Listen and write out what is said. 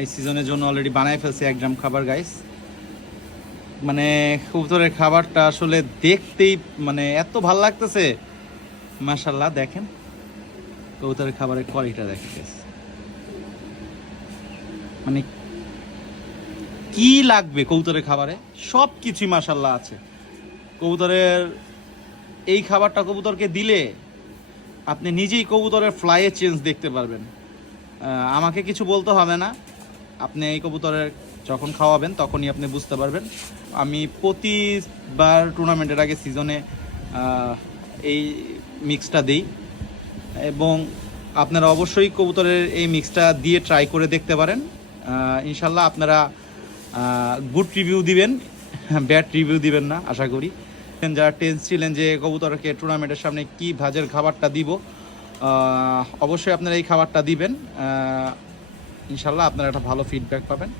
এই সিজনের জন্য অলরেডি বানায় ফেলছে 1 গ্রাম খাবার গাইস। মানে কবুতরের খাবারটা আসলে দেখতেই মানে এত ভালো লাগতেছে, মাশাআল্লাহ। দেখেন কবুতরের খাবারের কোয়ালিটিটা দেখেন guys। মানে কি লাগবে কবুতরের খাবারে, সব কিছুই মাশাআল্লাহ আছে কবুতরের। এই খাবারটা কবুতরকে দিলে আপনি নিজেই কবুতরের ফ্লাইয়ে চেঞ্জ দেখতে পারবেন। আমাকে কিছু বলতে হবে না, আপনি এই কবুতরের যখন খাওয়াবেন তখনই আপনি বুঝতে পারবেন। আমি প্রতিবার টুর্নামেন্টের আগে সিজনে এই মিক্সটা দিই, এবং আপনারা অবশ্যই কবুতরের এই মিক্সটা দিয়ে ট্রাই করে দেখতে পারেন। ইনশাল্লাহ আপনারা গুড রিভিউ দিবেন, ব্যাড রিভিউ দিবেন না আশা করি। যারা টেন্স ছিলেন যে কবুতরকে টুর্নামেন্টের সামনে কি ভাজের খাবারটা দিব, অবশ্যই আপনারা এই খাবারটা দিবেন। ইনশাল্লাহ আপনারা একটা ভালো ফিডব্যাক পাবেন।